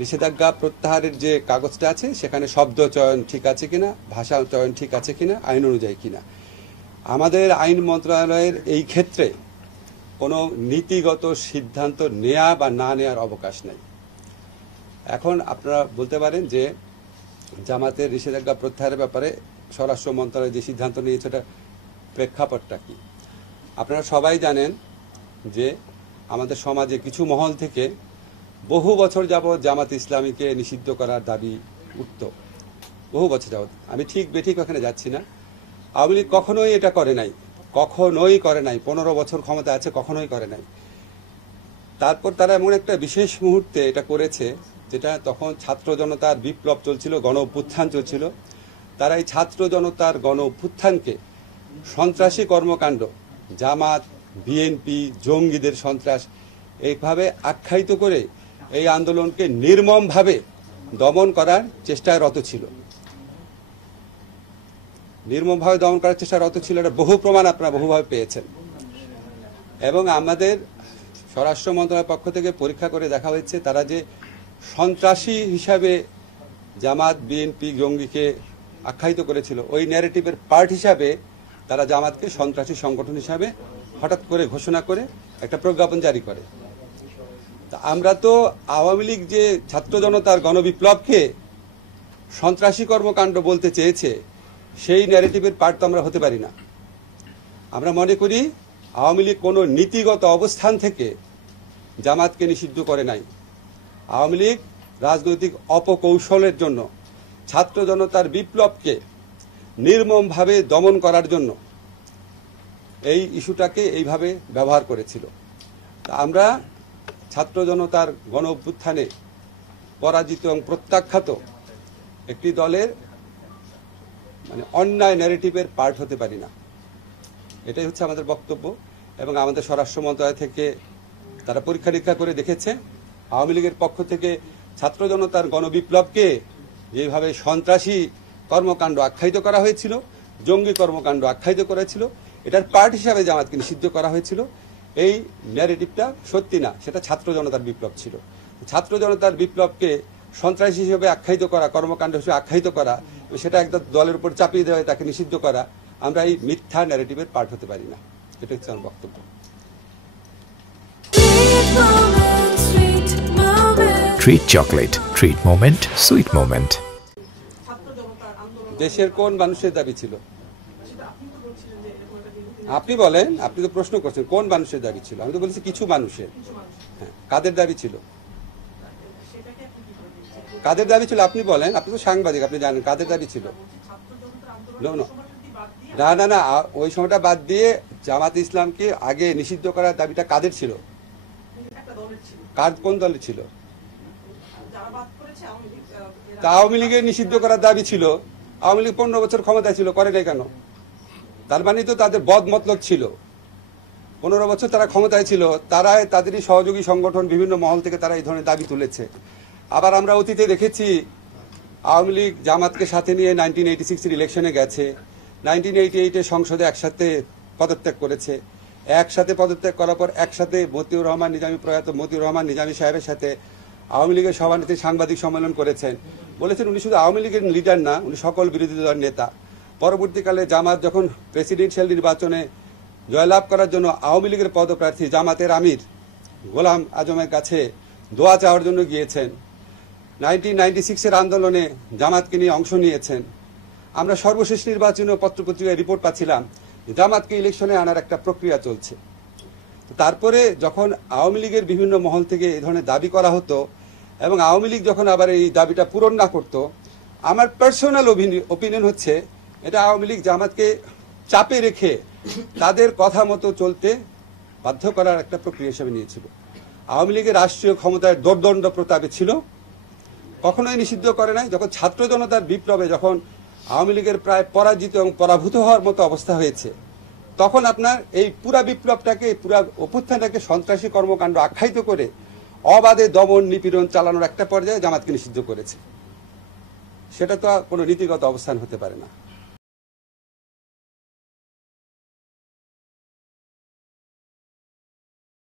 নিষেধাজ্ঞা প্রত্যাহারের যে কাগজটা আছে সেখানে শব্দ চয়ন ঠিক আছে কিনা, ভাষা চয়ন ঠিক আছে কিনা, আইন অনুযায়ী কিনা। আমাদের আইন মন্ত্রণালয়ের এই ক্ষেত্রে কোনো নীতিগত সিদ্ধান্ত নেয়া বা না নেয়ার অবকাশ নেই। এখন আপনারা বলতে পারেন যে জামাতের নিষেধাজ্ঞা প্রত্যাহারের ব্যাপারে স্বরাষ্ট্র মন্ত্রণালয় যে সিদ্ধান্ত নিয়েছে এটা প্রেক্ষাপটটা কি। আপনারা সবাই জানেন যে আমাদের সমাজে কিছু মহল থেকে বহু বছর যাবৎ জামাত ইসলামীকে নিষিদ্ধ করার দাবি উঠত, বহু বছর যাবৎ। আমি ঠিক বেঠিক ওখানে যাচ্ছি না, আওয়ামী লীগ কখনোই এটা করে নাই, কখনোই করে নাই। 15 বছর ক্ষমতা আছে, কখনোই করে নাই। তারপর তারা এমন একটা বিশেষ মুহূর্তে এটা করেছে যেটা তখন ছাত্র জনতার বিপ্লব চলছিল, গণ অভ্যুত্থান চলছিল। তারা এই ছাত্র জনতার গণ অভ্যুত্থানকে সন্ত্রাসী কর্মকাণ্ড, জামাত, বিএনপি, জঙ্গিদের সন্ত্রাস এইভাবে আখ্যায়িত করে এই আন্দোলনকে নির্মমভাবে দমন করার চেষ্টায় রত ছিল। নির্মমভাবে দমন করার চেষ্টায় রত ছিল, এটা বহু প্রমাণ আপনারা বহুভাবে পেয়েছেন। এবং আমাদের স্বরাষ্ট্র মন্ত্রণালয়ের পক্ষ থেকে পরীক্ষা করে দেখা হয়েছে তারা যে সন্ত্রাসী হিসাবে জামাত, বিএনপি, জঙ্গিকে আখ্যায়িত করেছিল, ওই ন্যারেটিভের পার্ট হিসাবে তারা জামাতকে সন্ত্রাসী সংগঠন হিসাবে হঠাৎ করে ঘোষণা করে একটা প্রজ্ঞাপন জারি করে। আমরা তো আওয়ামী লীগ যে ছাত্র জনতার গণবিপ্লবকে সন্ত্রাসী কর্মকাণ্ড বলতে চেয়েছে সেই ন্যারেটিভের পার্ট তো আমরা হতে পারি না। আমরা মনে করি আওয়ামী লীগ কোনো নীতিগত অবস্থান থেকে জামাতকে নিষিদ্ধ করে নাই। আওয়ামী লীগ রাজনৈতিক অপকৌশলের জন্য ছাত্র জনতার বিপ্লবকে নির্মমভাবে দমন করার জন্য এই ইস্যুটাকে এইভাবে ব্যবহার করেছিল। আমরা ছাত্র জনতার গণ অভ্যুত্থানে পরাজিত এবং প্রত্যাখ্যাত একটি দলের অন্যায় ন্যারেটিভের পার্ট হতে পারি না, এটাই হচ্ছে আমাদের বক্তব্য। এবং আমাদের স্বরাষ্ট্র মন্ত্রণালয় থেকে তারা পরীক্ষা নিরীক্ষা করে দেখেছে আওয়ামী লীগের পক্ষ থেকে ছাত্র জনতার গণবিপ্লবকে যেভাবে সন্ত্রাসী কর্মকাণ্ড আখ্যায়িত করা হয়েছিল, জঙ্গি কর্মকাণ্ড আখ্যায়িত করেছিল, এটার পার্ট হিসাবে জামাতকে নিষিদ্ধ করা হয়েছিল। এই ন্যারেটিভটা সত্যি না, সেটা ছাত্র জনতার বিপ্লব ছিল। ছাত্র জনতার বিপ্লবকে সন্ত্রাসী হিসেবে আখ্যায়িত করা, কর্মকাণ্ড হিসেবে আখ্যায়িত করা, সেটা একদম দলের উপর চাপিয়ে দেওয়া, তাকে নিষিদ্ধ করা, আমরা এই মিথ্যা ন্যারেটিভের পার্ট হতে পারি না। এটা হচ্ছে আমার বক্তব্য। Treat chocolate, treat moment, sweet moment. দেশের কোন মানুষের দাবি ছিল? আপনি বলেন, আপনি তো প্রশ্ন করছেন কোন মানুষের দাবি ছিল। আমি তো বলেছি কিছু মানুষের। হ্যাঁ, কাদের দাবি ছিল? কাদের দাবি ছিল আপনি বলেন, আপনি তো সাংবাদিক, আপনি জানেন কাদের দাবি ছিল। না না না, ওই সময়টা বাদ দিয়ে জামাত ইসলামকে আগে নিষিদ্ধ করার দাবিটা কাদের ছিল? কোন দলের ছিল? আওয়ামী লীগের নিষিদ্ধ করার দাবি ছিল। আওয়ামী লীগ 15 বছর ক্ষমতায় ছিল, করে নাই কেন? তার মানে তো তাদের বদ মতলব ছিল। 15 বছর তারা ক্ষমতায় ছিল, তারা তাদেরই সহযোগী সংগঠন বিভিন্ন মহল থেকে তারা এই ধরনের দাবি তুলেছে। আবার আমরা অতীতে দেখেছি আওয়ামী লীগ জামাতকে সাথে নিয়ে 1986 ইলেকশনে গেছে, 1988 সংসদে একসাথে পদত্যাগ করেছে। একসাথে পদত্যাগ করার পর একসাথে মতিউর রহমান নিজামী, প্রয়াত মতিউর রহমান নিজামী সাহেবের সাথে আওয়ামী লীগের সভানেত্রী সাংবাদিক সম্মেলন করেছেন। বলেছেন উনি শুধু আওয়ামী লীগের লিডার না, উনি সকল বিরোধী দলের নেতা। পরবর্তীকালে জামাত যখন প্রেসিডেন্সিয়াল নির্বাচনে জয়লাভ করার জন্য আওয়ামী লীগের পদপ্রার্থী জামাতের আমির গোলাম আজমের কাছে দোয়া চাওয়ার জন্য গিয়েছেন। 1996 আন্দোলনে জামাতকে নিয়ে অংশ নিয়েছেন। আমরা সর্বশেষ নির্বাচনীয় পত্রপত্রিকায় রিপোর্ট পাচ্ছিলাম জামাতকে ইলেকশনে আনার একটা প্রক্রিয়া চলছে। তারপরে যখন আওয়ামী লীগের বিভিন্ন মহল থেকে এই ধরনের দাবি করা হতো এবং আওয়ামী লীগ যখন আবার এই দাবিটা পূরণ না করতো, আমার পার্সোনাল ওপিনিয়ন হচ্ছে এটা আওয়ামী লীগ জামাতকে চাপে রেখে তাদের কথা মতো চলতে বাধ্য করার একটা প্রক্রিয়া হিসেবে নিয়েছিল। আওয়ামী লীগের রাষ্ট্রীয় ক্ষমতায় দোর্দণ্ড প্রতাপে ছিল, কখনোই নিষিদ্ধ করে নাই। যখন ছাত্র জনতার বিপ্লবে যখন আওয়ামী লীগের প্রায় পরাজিত এবং পরাভূত হওয়ার মতো অবস্থা হয়েছে, তখন আপনার এই পুরা বিপ্লবটাকে, পুরা অভ্যুত্থানটাকে সন্ত্রাসী কর্মকাণ্ড আখ্যায়িত করে অবাধে দমন নিপীড়ন চালানোর একটা পর্যায়ে জামাতকে নিষিদ্ধ করেছে। সেটা তো কোনো নীতিগত অবস্থান হতে পারে না।